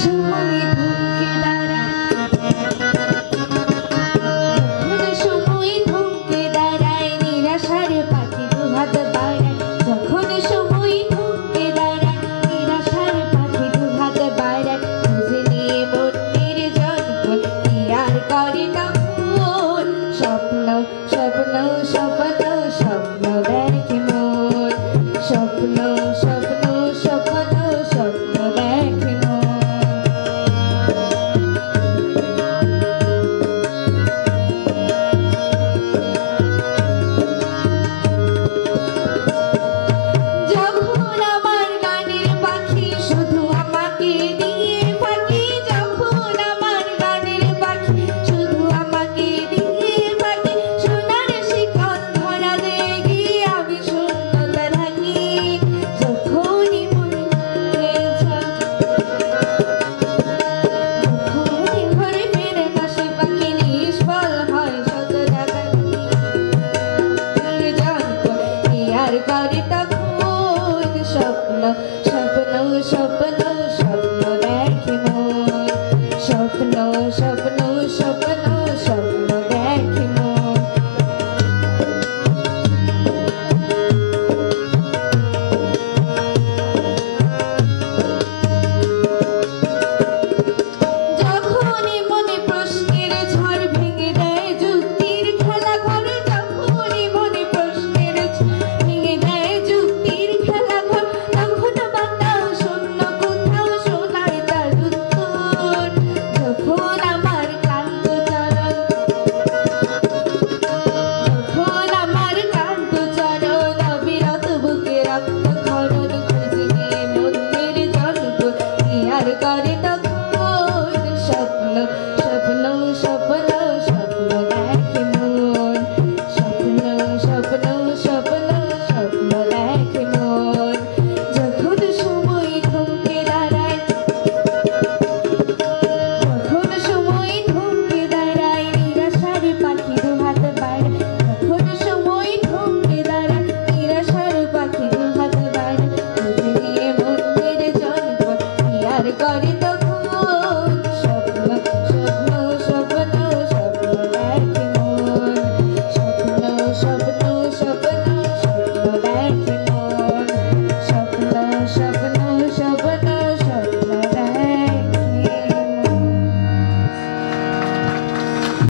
সময় থমকে দাঁড়ায় নিরাশার পাখি দুহাত বাড়ায়, যখন সময় থমকে দাঁড়ায় নিরাশার পাখি দুহাত বাড়ায়, খুঁজে নিয়ে মনের জনগণ কি আর করে তখন, স্বপ্ন স্বপ্ন স্বপ্ন স্বপ্ন দেখে মন, স্বপ্ন স্বপ্ন স্বপ্ন স্বপ্ন দেখে মন। যখন আমার গানের পাখি শুধু আমাকে দিয়ে ফাঁকি, যখন আমার গানের পাখি শুধু আমাকে দিয়ে ফাঁকি, সোনার শিকল ধরা দেয় গিয়ে আমি শূন্যতা থাকি, যখনই মনে যখনই ঘরে ফেরে না সে পাখি নিষ্ফল হয় শত টাকা আর করে তখন, স্বপ্ন স্বপ্ন স্বপ্ন স্বপ্ন দেখে মন, স্বপ্ন স্বপ্ন স্বপ্ন স্বপ্ন দেখে মন। যখনই মনে প্রশ্নের ঝড় ভেঙে দেয় যুক্তির খেলা ঘর, যখনই মনে প্রশ্নের ভেঙে দেয় যুক্তির খেলা ঘর, তখন বাতাস শূন্য কোথাও শোনায় তার উত্তর, যখন আমার ক্লান্ত চরণ, যখন আমার ক্লান্ত চরণ অবিরত বুকে রক্ত ক্ষরণ, খুঁজে নিয়ে মনের জনগণ কি আর করে